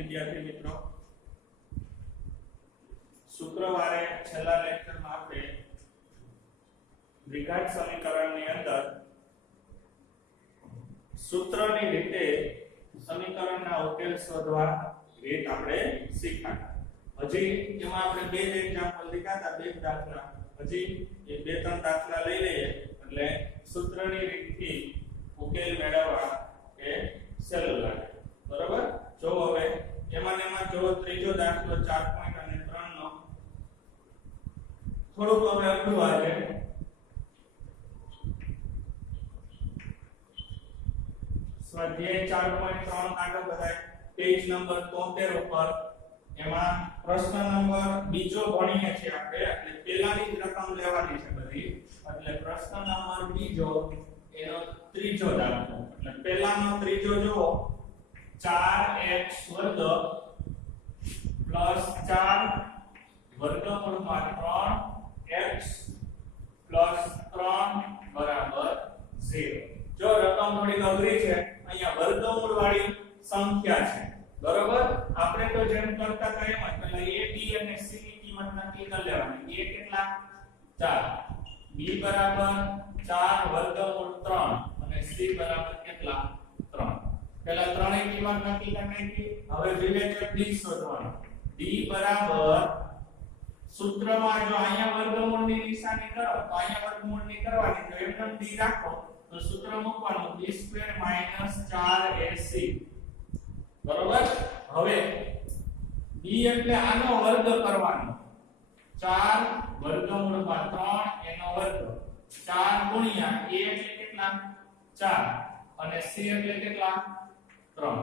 વિદ્યાર્થી મિત્રો, શુક્રવારે છેલ્લા લેક્ચરમાં આપણે દ્વિઘાત સમીકરણની અંદર સૂત્રની રીતે સમીકરણના ઉકેલ શોધવા રીત આપણે શીખ્યા। હજી એમાં આપણે બે એક્ઝામ્પલ લીધા હતા, બે દાખલા, હજી એ બે ત્રણ દાખલા લઈ લઈએ એટલે સૂત્રની રીતથી ઉકેલ મેળવવા એ સહેલું લાગે। બરાબર? જો હવે એમાં જો ત્રીજો દાખલો 4 પોઈન્ટ અને 3 નો થોડુંક હવે અઘરું આવે। સ્વાધ્યાય 4.3 કાઢો બધાય, પેજ નંબર 73 ઉપર। એમાં પ્રશ્ન નંબર બીજો ભણીએ છીએ આપણે, એટલે પહેલાની જ રકમ લેવાની છે બધી, એટલે પ્રશ્ન નંબર બીજો એનો ત્રીજો દાખલો, એટલે પહેલાનો ત્રીજો જુઓ, 4x વર્ગ પ્લસ 4 વર્ગમૂળમાં 3x પ્લસ 3 બરાબર 0। જો રકમ થોડી અઘરી છે, અહીંયા વર્ગમૂળ વાળી સંખ્યા છે, બરોબર? આપણે તો જેમ કરતા હતા એમ જ પહેલા a b અને c ની કિંમત નક્કી કરી લેવાની। a કેટલા? 4, b બરાબર 4 વર્ગમૂળ 3 અને c બરાબર કેટલા? 3। પહેલા ત્રણેય કિંમત નક્કી કરી નાખી। હવે વિવેચક d શોધવાનો। d બરાબર સૂત્રમાં જો અહીંયા વર્ગમૂળની નિશાની કરો તો અહીંયા વર્ગમૂળની કરવાની, તો એમ d રાખો તો સૂત્ર મૂકવાનું b² - 4ac, બરોબર? હવે b એટલે આનો વર્ગ કરવાનો, 4 વર્ગમૂળમાં 3 એનો વર્ગ, 4 ગુણ્યા a એટલે કેટલા? 4 અને c એટલે કેટલા? 3।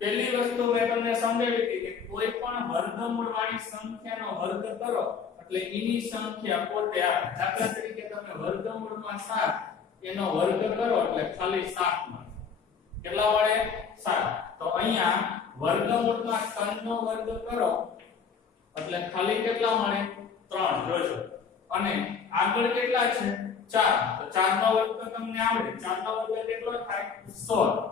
પહેલી વસ્તુ મેં તમને સમજાવી હતી કે કોઈ પણ વર્ગમૂળ વાળી સંખ્યાનો વર્ગ કરો એટલે એની સંખ્યા પોતે આવે। દાખલા તરીકે તમે વર્ગમૂળમાં 7 એનો વર્ગ કરો એટલે ખાલી 7 મળે। કેટલા મળે? 7। તો અહીંયા વર્ગમૂળમાં 3 નો વર્ગ કરો એટલે ખાલી કેટલા મળે? 3। જોજો, અને આગળ કેટલા છે? 4, તો 4 નો વર્ગ તો તમને આવડે, 4 નો વર્ગ કેટલો થાય? 16।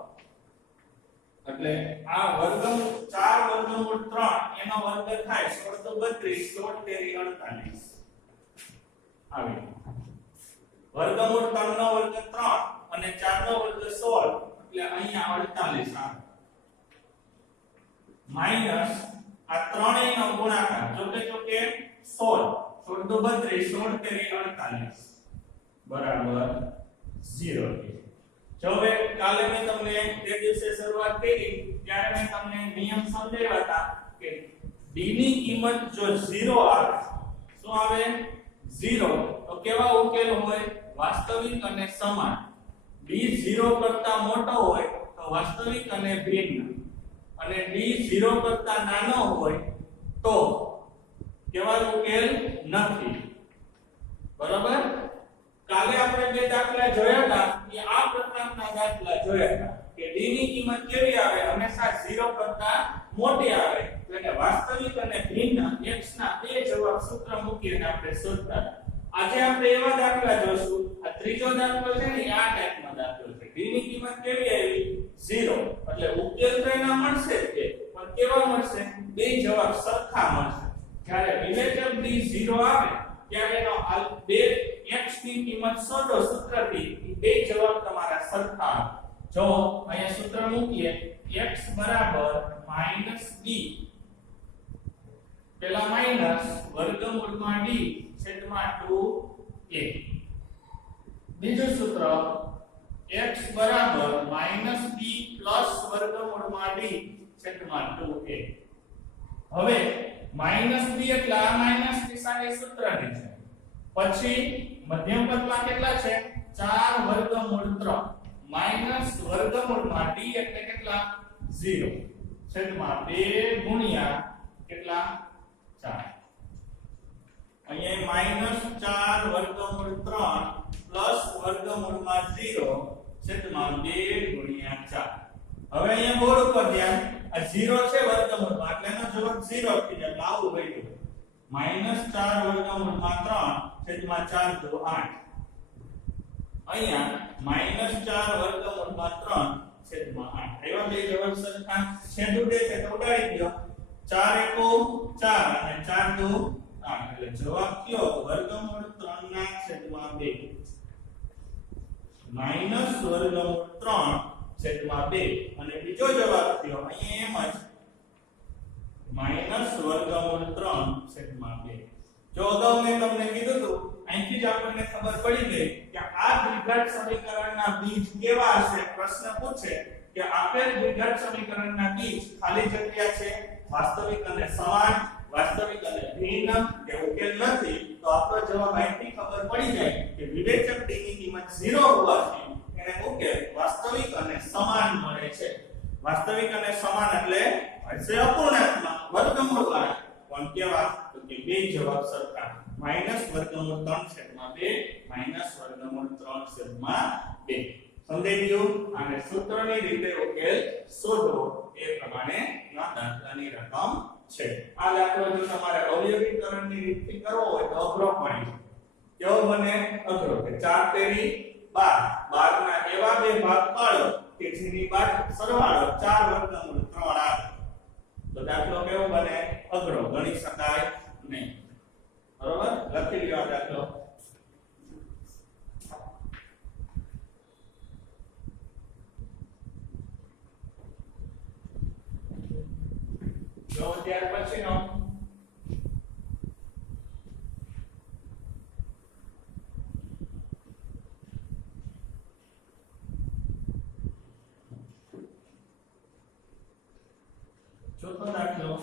એટલે આ વર્ગમૂળ 4 વર્ગમૂળ 3 એનો વર્ગ થાય 16 * 32, 16 તેરી 48 આવી। વર્ગમૂળ 3 નો વર્ગ 3 અને 4 નો વર્ગ 16 એટલે અહીંયા 48 આવે। માઈનસ આ ત્રણેયનો ગુણાકાર, જોકે 16, 16 * 32, 16 તેરી 48 બરાબર 0। જો હવે કાલે મેં તમને તે દિવસે શરૂઆત કરી ત્યારે મેં તમને નિયમ સમજાવ્યા હતા કે d ની કિંમત જો 0 આવે, શું આવે? 0, તો કેવા ઉકેલ હોય? વાસ્તવિક અને સમાન। d 0 કરતા મોટો હોય તો વાસ્તવિક અને ભિન્ન, અને d 0 કરતા નાનો હોય તો કેવા ઉકેલ નથી, બરાબર? કાલે આપણે બે દાખલા જોયા હતા, એ આ પ્રકારના દાખલા જોયા હતા કે d ની કિંમત કેવી આવે? હંમેશા 0 કરતા મોટી આવે, તો એને વાસ્તવિક અને ભિન્ન x ના બે જવાબ સૂત્ર મૂકીને આપણે શોધતા। આજે આપણે એવા દાખલા જોશું, આ ત્રીજો દાખલો છે ને આ ટાઈપનો દાખલો છે। d ની કિંમત કેવી આવી? 0, એટલે ઉકેલ તો એના મળશે જ, પણ કેવા મળશે? બે જવાબ સરખા મળશે। જ્યારે વિવેચક d 0 આવે ત્યારે એનો બે x ની કિંમત શોધો સૂત્રથી, બે જવાબ તમારા સરખા આવે। જો અહીંયા સૂત્ર મૂકીએ, x બરાબર -b, પેલા માઈનસ વર્ગમૂળમાં d છેદમાં 2a, બીજું સૂત્ર x બરાબર -b પ્લસ વર્ગમૂળમાં d છેદમાં 2a। હવે -b એટલે આ માઈનસ નિશાની સૂત્રની છે, પછી મધ્યમ પદમાં કેટલા છે? 4 વર્ગમૂળ 3 માઈનસ વર્ગમૂળમાં d એટલે કેટલા? 0 છેદમાં 2 ગુણ્યા કેટલા? 4। અહીંયા -4 વર્ગમૂળ 3 પ્લસ વર્ગમૂળમાં 0 છેદમાં 2 ગુણ્યા 4। હવે અહીંયા બોર્ડ ઉપર ધ્યાન, આ 0 છે વર્ગમૂળમાં એટલે એનો જવાબ 0 થઈ જાય, આવું વળ્યું। -4 વર્ગમૂળમાં 3 છેદમાં 4 તો 8। અહીંયા -4 વર્ગમૂળમાં 3 છેદમાં 8 એવા બે જવાબ સરખા છેદ ઉડે છે તો ઉડાડી દો 4 એકુ 4 અને 4 દુ 8 એટલે જવાબ કયો વર્ગમૂળ 3 ના છેદમાં 2 માઈનસ વર્ગમૂળ 3 છેદમાં 2 અને બીજો જવાબ કયો અહીંયા એમ જ માઈનસ વર્ગમૂળ 3 છેદમાં 2 જો અગાઉ મેં તમને કીધું હતું અહીંથી જ આપણને ખબર પડી ગઈ કે આ દ્વિઘાત સમીકરણના બીજ કેવા હશે પ્રશ્ન પૂછે કે આપેલ દ્વિઘાત સમીકરણના બીજ ખાલી જગ્યા છે વાસ્તવિક અને સમાન વાસ્તવિક અને ભિન્ન કે ઉકેલ નથી તો આપણો જવાબ અહીંથી ખબર પડી જાય કે વિવેચક d ની કિંમત 0 હોવાથી એને ઉકેલ વાસ્તવિક અને સમાન મળે છે વાસ્તવિક અને સમાન એટલે હશે અપૂર્ણાંકમાં વર્ગમૂળ વાળા પણ કેવા તો કે બે જવાબ સરખા માઈનસ વર્ગમૂળ 3 છેદમાં 2 માઈનસ વર્ગમૂળ 3 છેદમાં 2 સમજાઈ ગયું અને સૂત્રની રીતે ઉકેલ શોધો એ પ્રમાણે ના દાખલાની રકમ છે આ દાખલો જો તમારે અવયવીકરણની રીતથી કરવો હોય તો અઘરો પડી જાય કેવો બને અઘરો કે 4 તેરી 12 12 ના એવા બે ભાગ પાડો કે જેની બાદ સરવાળો 4 વર્ગમૂળ 3 આવે તો દાખલો કેવો બને અઘરો ગણી શકાય નહીં બરોબર લખી લ્યો આ દાખલો જો ત્યાર પછીનો ચોથો દાખલો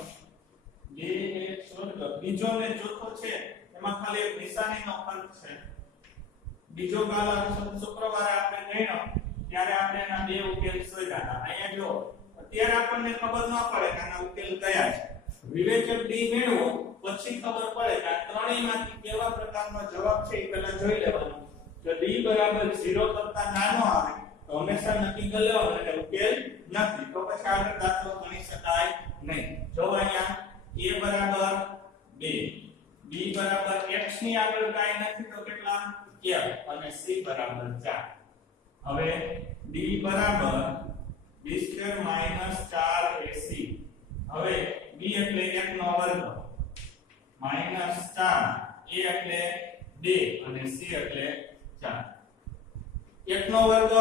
2 સ્વર્ગ બીજો ને ચોથો છે એમાં ખાલી એક નિશાનીનો ફરક છે બીજો કાલ શુક્રવારે આપણે ગણ્યો ત્યારે આપણે એના બે ઉકેલ શોધ્યા હતા અહીંયા જો અત્યારે આપણને ખબર ન પડે કે આના ઉકેલ કયા છે વિવેચક d મેળવો પછી ખબર પડે કે આ ત્રણેયમાંથી કેવા પ્રકારનો જવાબ છે એ પહેલા જોઈ લેવાનું જો d બરાબર 0 કરતા નાનો આવે તો હંમેશા નક્કી કરી લેવાનું એટલે ઉકેલ નથી તો પછી આગળ દાખલો ગણી શકાય નહીં જો અહીંયા a બરાબર 2 b બરાબર x ની આગળ કાઈ નથી તો કેટલા f અને c બરાબર 4 હવે d બરાબર b² - 4ac હવે b એટલે 1 નો વર્ગ -4 a એટલે 2 અને c એટલે 4 1 નો વર્ગ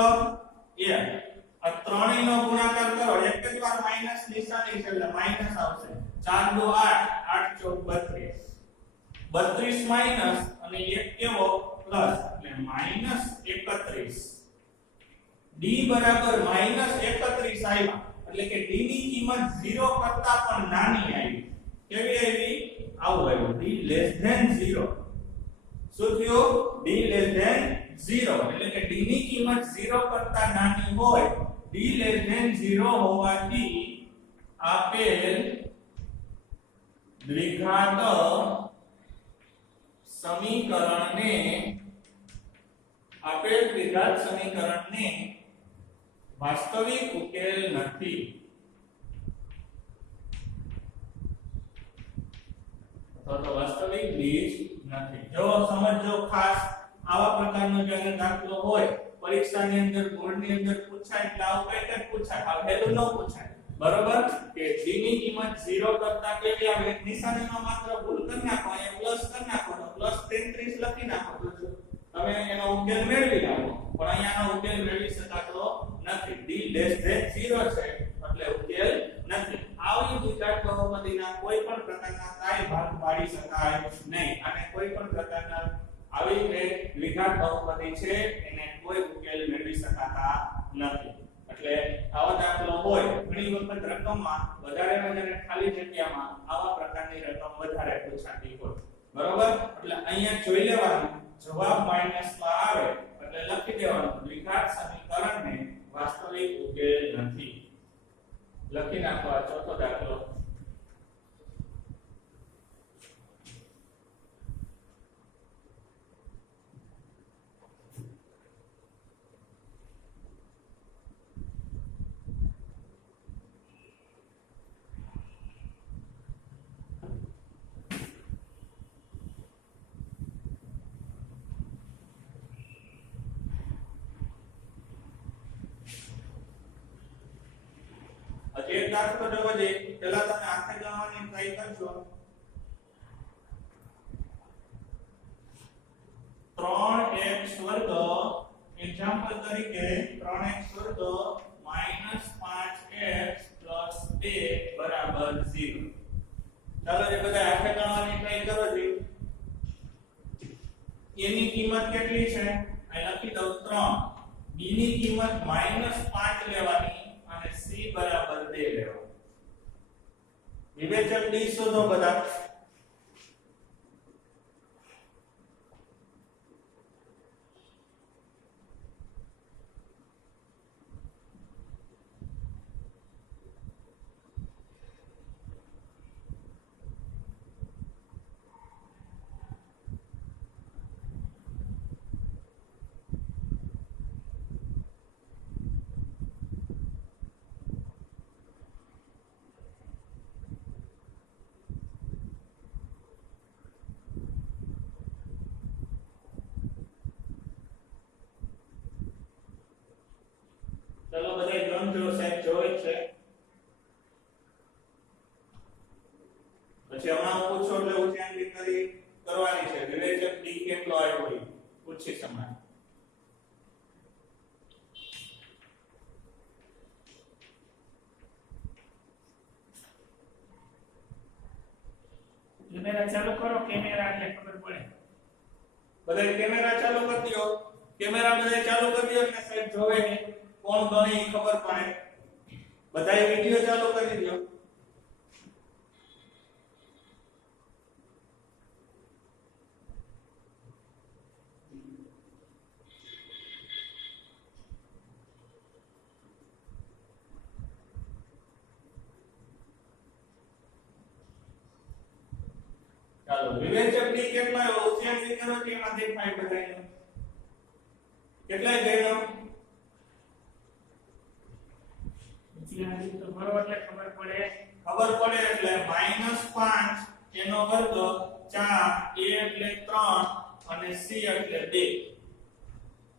1 આ ત્રણેયનો ગુણાકાર કરો એક જ વાર માઈનસ નિશાની છે એટલે માઈનસ આવશે 4 દુ 8 8 ચોક 32 32 માઈનસ અને 1 કેવો પ્લસ એટલે -31 d બરાબર -31 આવ્યા એટલે કે d ની કિંમત 0 કરતા પણ નાની આવી કેવી આવી આવું આવ્યું d less than 0 શું થયું d less than 0 એટલે કે d ની કિંમત 0 કરતા નાની હોય d less than 0 હોવાથી આપેલ દ્વિઘાત સમીકરણને વાસ્તવિક ઉકેલ નથી તો વાસ્તવિક બીજ નથી જો સમજો ખાસ આવા પ્રકારનો જો દાખલો હોય પરીક્ષાની અંદર બોર્ડની અંદર પૂછાય એટલે આવું કઈ કઈ પૂછાય આ હેલું ન પૂછાય બરોબર કે d ની કિંમત 0 કરતા કેવી આવે નિશાનીમાં માત્ર ભૂલ કરી નાખો અહીંયા પ્લસ કરી નાખો તો +33 લખી નાખો તો તમે એનો ઉકેલ મેળવી લાવો પણ અહીંયાનો ઉકેલ મેળવી શકાતો નથી d less than 0 છે એટલે ઉકેલ નથી આવી દ્વિઘાત બહુપદીના કોઈ પણ પ્રકારના કાઈ ભાગ પાડી શકાય નહીં અને કોઈ પણ પ્રકારના આવી જે દ્વિઘાત બહુપદી છે એને કોઈ ઉકેલ મેળવી શકાતા નથી એટલે આવો દાખલો હોય ઘણી વખત રકમમાં વધારે ખાલી જગ્યામાં આવા પ્રકારની રકમ વધારે પૂછાતી હોય બરોબર એટલે અહીંયા જોઈ લેવાનું જવાબ માઈનસમાં આવે એટલે લખી દેવાનું દ્વિઘાત સમીકરણને વાસ્તવિક ઉકેલ નથી લખી નાખો આ ચોથો દાખલો એક દાખલો જોવો જોઈએ. પહેલા તમે આખે ગણવાની ટ્રાય કરજો. 3x વર્ગ એક્ઝામ્પલ તરીકે 3x વર્ગ -5x + 2 બરાબર 0. ચાલો એ બધા આખે ગણવાની ટ્રાય કરો જી. a ની કિંમત કેટલી છે? અહીં લખી દઉં 3. b ની કિંમત -5 લેવાની અને c બરાબર 2 લેવાની. વિવેચક d શોધો બધા. ચલો બધા ગણજો સાહેબ જોવે છે. પછી હમણાં પૂછો એટલે ઉચ્ચાંકી કરી કરવાની છે. વિવેચક ડી કેટલો આવ્યો હોય પૂછી સમાન. કેમેરા ચાલુ કરો. કેમેરા એટલે ખબર પડે. બધા કેમેરા ચાલુ કરી દો. કેમેરા બધા ચાલુ કરી દો એટલે સાહેબ જોવે ને કોણ ગણે એ ખબર પડે. બધાએ વિડિયો ચાલુ કરી દો. ચાલો વિવેચક ડી કેટલા ઉચ્ચાંકી કરો કે એમાં દેખાય બધાને. કેટલા ગણો? ઉચ્ચાંકી તો કરો એટલે ખબર પડે. ખબર પડે એટલે -5 એનો વર્ગ 4 a એટલે 3 અને c એટલે 2.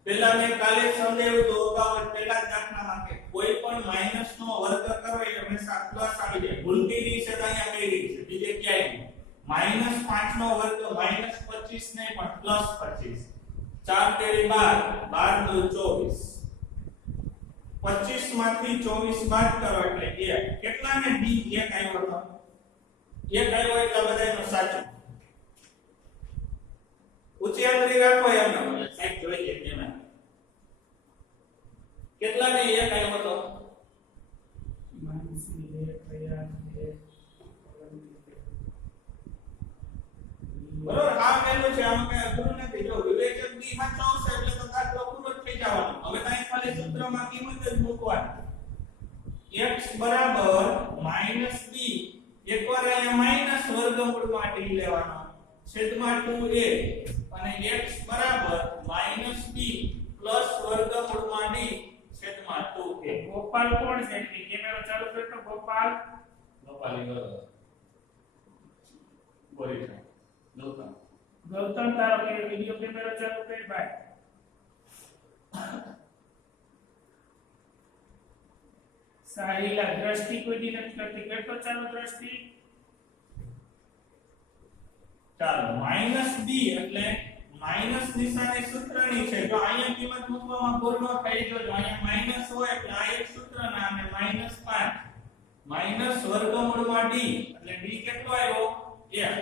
પહેલા મેં કાલે સમજાવ્યું તો અગાઉ પહેલા જ દાખલામાં કે કોઈ પણ માઈનસ નો વર્ગ કરો એટલે હંમેશા પ્લસ આવી જાય. ભૂલતી ની છે તો અહીંયા કઈ રહી છે બીજે ક્યાંય નહીં. -5 નો વર્ગ -25 નહીં પણ +25. 4 તેરી 12 12 દુ 24. 25 માંથી 24 બાદ કરો એટલે 1. કેટલા ને d 1 આવ્યો હતો? 1 આવ્યો એટલે બધાયનો સાચો. ઊંચી આંગળી રાખો એમને બોલે સાહેબ જોઈ લે કેમે. કેટલા ને 1 આવ્યો હતો? બરોબર. આ પહેલું છે. આમાં કઈ અઘરું નથી. જો વિવેચક ડી સાચો હશે એટલે તો દાખલો પૂરો જ થઈ જવાનો. હવે ત્યાં ખાલી સૂત્રમાં કિંમત જ મૂકવાની. x બરાબર -b. એકવાર અહીંયા માઈનસ વર્ગમૂળમાં d લેવાનો છેદમાં 2a અને x બરાબર -b પ્લસ વર્ગમૂળમાં d છેદમાં 2a. ગોપાલ કોણ છે? કેમેરો ચાલુ કરો તો ગોપાલ. ગોપાલી બરોબર. બોલી છે. ગૌતમ. ગૌતમ તારો કે વિડિયો કેમેરો ચાલુ કર ભાઈ. સાહિલા દ્રષ્ટિ કોઈ દી નથી કરતી. કરતો ચાલુ દ્રષ્ટિ. ચાલો -b એટલે માઈનસ નિશાની સૂત્રની છે. જો અહીંયા કિંમત મૂકવામાં ભૂલ ન થઈ જો અહીંયા માઈનસ હોય એટલે આ એક સૂત્રના અને -5 માઈનસ વર્ગમૂળમાં d એટલે d કેટલો આવ્યો? 1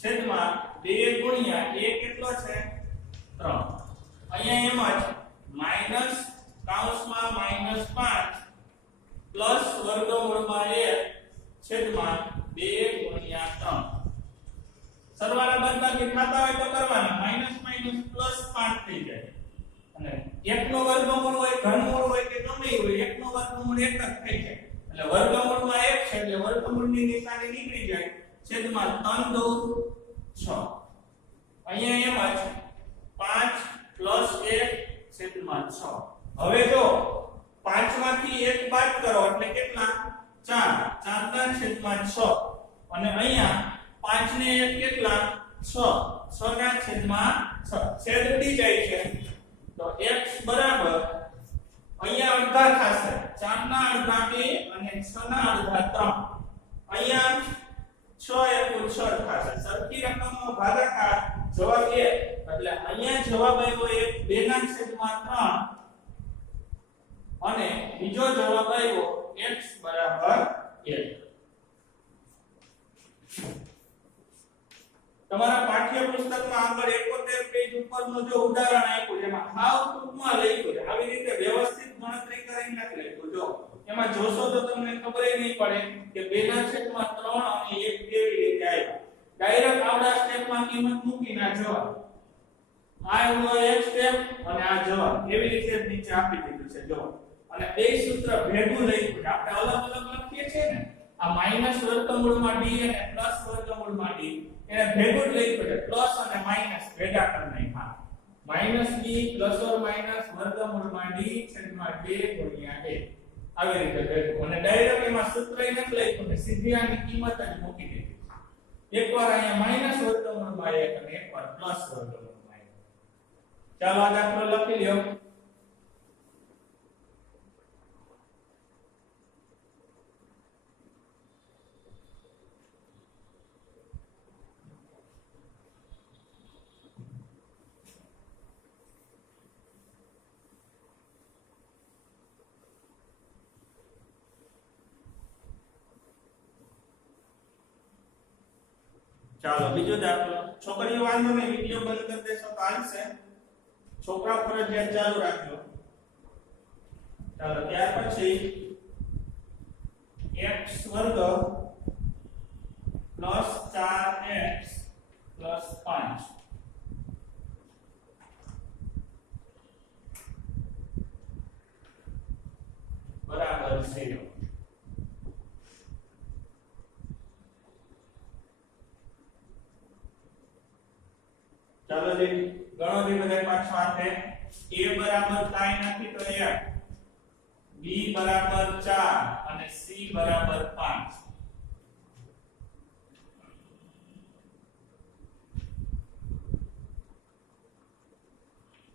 છેદમાં 2 ગુણ્યા a કેટલો છે? 3. અહીંયા એમ જ માઈનસ કૌંસમાં -5 પ્લસ વર્ગમૂળમાં 1 છેદમાં 2 ગુણ્યા 3. સરવાળા બાદબાકી થતા હોય તો કરવાના. માઈનસ માઈનસ પ્લસ 5 થઈ જાય. અને 1 નો વર્ગમૂળ હોય ઘનમૂળ હોય કે ગમે હોય 1 નો વર્ગમૂળ 1 જ થઈ જાય. એટલે વર્ગમૂળમાં 1 છે એટલે વર્ગમૂળની નિશાની નીકળી જાય. છેદમાં 3 દુ 6. અહીંયા એમ જ 5 પ્લસ 1 છેદમાં 6. હવે જો 5 માંથી 1 બાદ કરો એટલે કેટલા? 4. 4 ના છેદમાં 6 અને અહીંયા 5 ને 1 કેટલા? 6. 6 ના છેદમાં 6. છેદ ઉડી જાય છે તો x બરાબર અહીંયા અડધા થશે. 4 ના અડધા 2 અને 6 ના અડધા 3 અહીંયા 6 એકુ 6 થશે સરખી રકમનો ભાગાકાર જવાબ 1 એટલે અહીંયા જવાબ આવ્યો 1 2 ના છેદમાં 3 અને બીજો જવાબ આવ્યો x બરાબર 1 તમારા પાઠ્યપુસ્તકમાં આગળ 71 પેજ ઉપરનું જો ઉદાહરણ આપ્યું જેમાં હાવ ટૂંકમાં લખ્યું છે આવી રીતે વ્યવસ્થિત ગણતરી કરીને નથી લખ્યું જો એમાં જોશો તો તમને ખબર નહીં પડે કે 2 ના છેદમાં 3 અને 1 કેવી રીતે આવ્યા ડાયરેક્ટ આવડા સ્ટેપમાં કિંમત મૂકીને આ જવાબ આ એવો એક સ્ટેપ અને આ જવાબ કેવી રીતે નીચે આપી દીધું છે જો અને બે સૂત્ર ભેગું લખ્યું છે આપણે અલગ અલગ લખીએ છીએ ને આ માઈનસ વર્ગમૂળમાં d અને પ્લસ વર્ગમૂળમાં d એને ભેગું જ લખ્યું છે પ્લસ અને માઈનસ ભેગા કરી નાખ્યા minus d plus or minus વર્ગમૂળમાં d છેદમાં 2 ગુણ્યા 1 આવી રીતે ભેગું અને ડાયરેક્ટ એમાં સૂત્ર એને લખ્યું ને સીધી આની કિંમત જ મૂકી દીધી એકવાર અહીંયા માઈનસ વર્ગમૂળમાં 1 અને એકવાર પ્લસ વર્ગમૂળમાં 1 ચાલો આ દાખલો લખી લ્યો ચાલો બીજો દાખલો છોકરીઓ વાંધો નહીં વિડિયો બંધ કરી દેશો તો હાલશે છોકરા ફરજિયાત ચાલુ રાખજો ચાલો ત્યાર પછી x વર્ગ પ્લસ 4x પ્લસ 5 બરાબર 0 ચાલો જી ગણો દી બધા પાછો આપે a બરાબર કાઈ નથી તો 1 b બરાબર 4 અને c બરાબર 5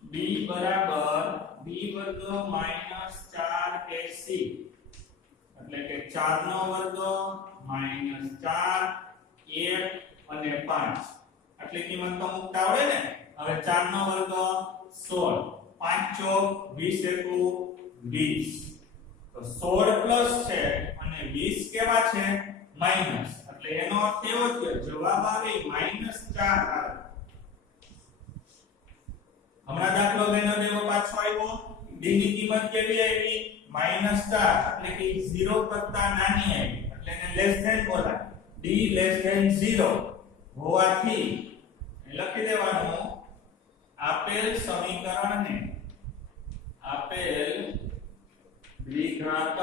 b બરાબર b વર્ગ માઈનસ 4ac એટલે કે 4 નો વર્ગ માઈનસ 4 1 અને 5 આટલી કિંમત તો મુકતા આવડે ને હવે 4 નો વર્ગ 16 5 ચોક 20 એકુ 20 તો 16 પ્લસ છે અને 20 કેવા છે માઈનસ એટલે એનો અર્થ એવો છે જવાબ આવે -4 આવે હમણાં દાખલો બેનો દેવો પાછો આવ્યો d ની કિંમત કેવી આવી -4 એટલે કે 0 કરતા નાની આવી એટલે એને લેસ ધેન બોલાય d લેસ ધેન 0 હોવાથી લખી દેવાનું આપેલ સમીકરણને આપેલ દ્વિઘાત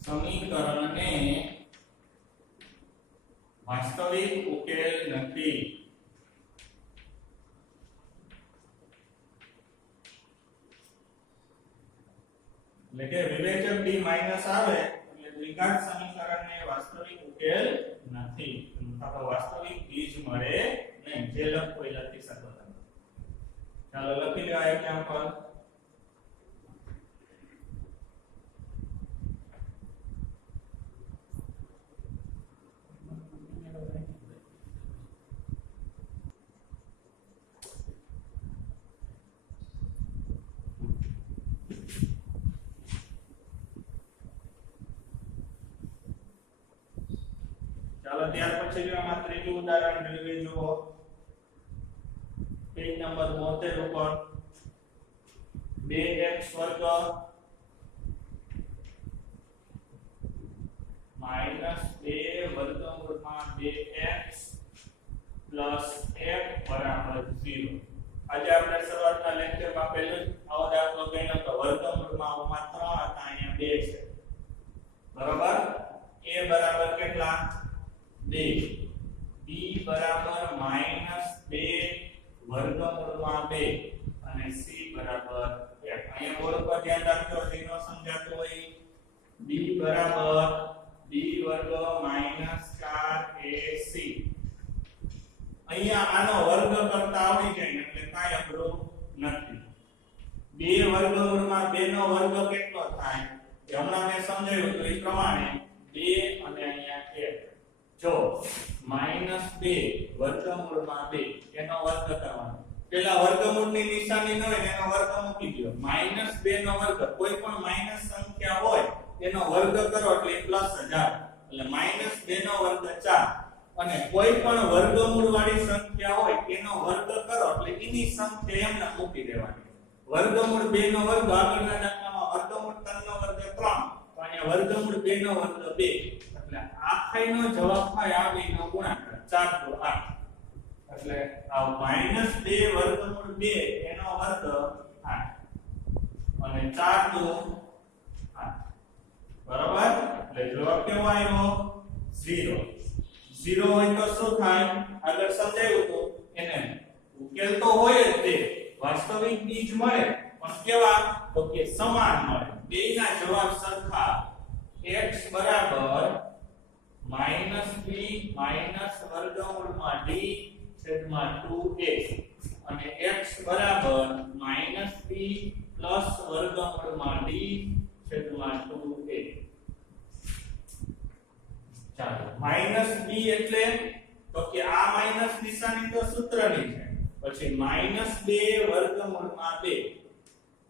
સમીકરણને વાસ્તવિક ઉકેલ નથી એટલે કે વિવેચક d માઈનસ આવે એટલે દ્વિઘાત સમીકરણને વાસ્તવિક ઉકેલ નથી તો વાસ્તવિક બીજ મળે નહીં જે લખો એ લખી શકો તમે ચાલો લખી લો આ એક્ઝામ્પલ ચાલો ત્યાર પછી જો આમાં ત્રીજું ઉદાહરણ મેળવી જુઓ પેજ નંબર 72 ઉપર 2x વર્ગ માઈનસ 2 વર્ગમૂળમાં 2x પ્લસ 1 બરાબર 0 આજે આપણે શરૂઆતના લેક્ચરમાં પહેલો જ આવો દાખલો ગણ્યો તો વર્ગમૂળમાં માત્ર 3 હતા અહીંયા 2 છે બરાબર a બરાબર કેટલા 2 b બરાબર -2 વર્ગમૂળમાં 2 અને c બરાબર 1 અહીંયા બોર્ડ પર ધ્યાન રાખજો જેનો સમજાતો હોય b બરાબર b વર્ગ -4ac અહીંયા આનો વર્ગ કરતા આવડી જાય એટલે કાઈ અઘરું નથી 2 વર્ગમૂળમાં 2 નો વર્ગ કેટલો થાય એ હમણાં મેં સમજાવ્યું તો એ પ્રમાણે 2 અને અહીંયા 1 જો -2 વર્ગમૂળમાં 2 એનો વર્ગ કરવાનો પેલા વર્ગમૂળની નિશાની ન હોય ને એનો વર્ગ મૂકી દો -2 નો વર્ગ કોઈ પણ માઈનસ સંખ્યા હોય એનો વર્ગ કરો એટલે પ્લસ જ આવે એટલે -2 નો વર્ગ 4 અને કોઈ પણ વર્ગમૂળ વાળી સંખ્યા હોય એનો વર્ગ કરો એટલે એની સંખ્યા એમને મૂકી દેવાની વર્ગમૂળ 2 નો વર્ગ આગળના દાખલામાં વર્ગમૂળ 3 નો વર્ગ 3 તો અહીંયા વર્ગમૂળ 2 નો વર્ગ 2 એટલે આખાઈનો જવાબ થાય આ બેનો ગુણાકાર 4 તો 8 એટલે આ -2 વર્ગમૂળ 2 એનો વર્ગ 8 અને 4 તો 8 બરાબર એટલે જવાબ કેવો આવ્યો 0 0 હોય તો શું થાય આગળ સમજાવ્યું તો એને ઉકેલ તો હોય જ તે વાસ્તવિક બીજ મળે પણ કેવા તો કે સમાન મળે બેયના જવાબ સરખા x બરાબર -b વર્ગમૂળમાં d છેદમાં 2a અને x બરાબર -b વર્ગમૂળમાં d છેદમાં 2a ચાલો -b એટલે તો કે આ માઈનસ નિશાની તો સૂત્રની છે પછી -2 વર્ગમૂળમાં 2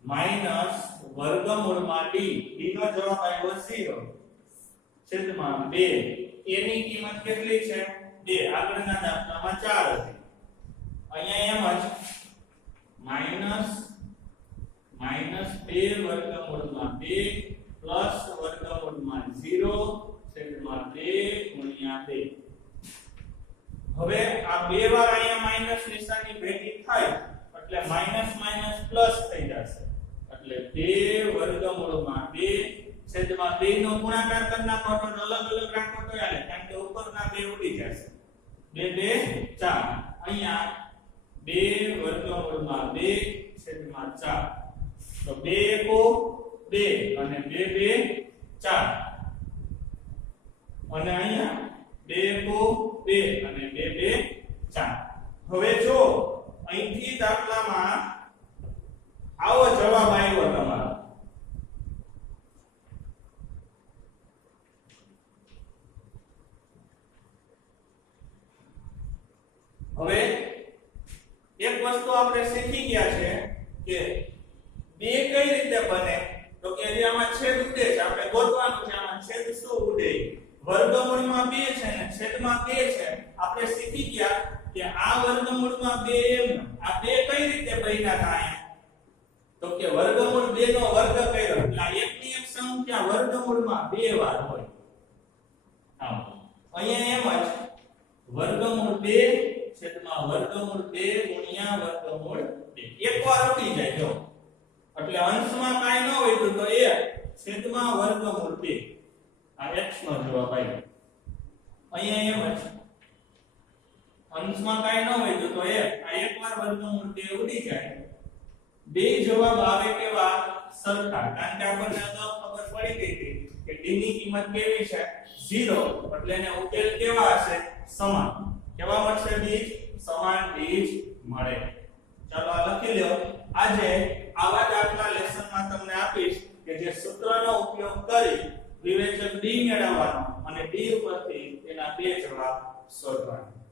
માઈનસ વર્ગમૂળમાં d નો જવાબ આવ્યો 0 છેદમાં 2 એની કિંમત કેટલી છે 2 આગળના દાખલામાં 4 હતી અહીંયા એમ જ -2 વર્ગમૂળમાં 2 વર્ગમૂળમાં 0 છેદમાં 2 ગુણ્યા 2 હવે આ બે વાર અહીંયા માઈનસ નિશાની ભેગી થાય એટલે માઈનસ માઈનસ પ્લસ થઈ જશે એટલે 2 વર્ગમૂળમાં 2 છેદમાં 2 નો ગુણાકાર કરી નાખો તો અલગ અલગ રાખો તો ચાલે કારણ કે ઉપરના 2 ઉડી જશે 2 2 4 અહીંયા 2 વર્ગમૂળમાં 2 છેદમાં 4 તો 2 કો 2 અને 2 2 4 અને અહીંયા 2 કો 2 અને 2 2 4 હવે જો અહીંથી દાખલામાં આવો જવાબ આવ્યો તમારો હવે એક વસ્તુ આપણે શીખી ગયા છે કે બે કઈ રીતે બને તો કે જે આમાં છેદ ઉડે છે આપણે ગોતવાનું છે આમાં છેદ શું ઉડે વર્ગમૂળમાં 2 છે ને છેદમાં 2 છે આપણે શીખી ગયા કે આ વર્ગમૂળમાં 2 એમ આ 2 કઈ રીતે બન્યા થાય તો કે વર્ગમૂળ 2 નો વર્ગ કર્યો એટલે આ એકની એક સંખ્યા વર્ગમૂળમાં 2 વાર હોય અહીંયા એમ જ વર્ગમૂળ 2 છેદમાં વર્ગમૂળ 2 ગુણ્યા વર્ગમૂળ 2 એકવાર ઉડી જાય જો એટલે અંશમાં કાઈ ન હોય તો 1 છેદમાં વર્ગમૂળ 2 આ x નો જવાબ આવ્યો અહીંયા એમ જ અંશમાં કાઈ ન હોય તો 1 આ એકવાર વર્ગમૂળ 2 ઉડી જાય બે જવાબ આવે કેવા સરખા કારણ કે આપણને અગાઉ ખબર પડી ગઈ હતી કે d ની કિંમત કેવી છે 0 એટલે એને ઉકેલ કેવા હશે સમાન કેવા મળશે બીજ સમાન બીજ મળે ચાલો આ લખી લો આજે આવા દાખલા લેસનમાં તમને આપીશ કે જે સૂત્રનો ઉપયોગ કરી વિવેચક d મેળવવાનો અને d ઉપરથી તેના બે જવાબ શોધવાના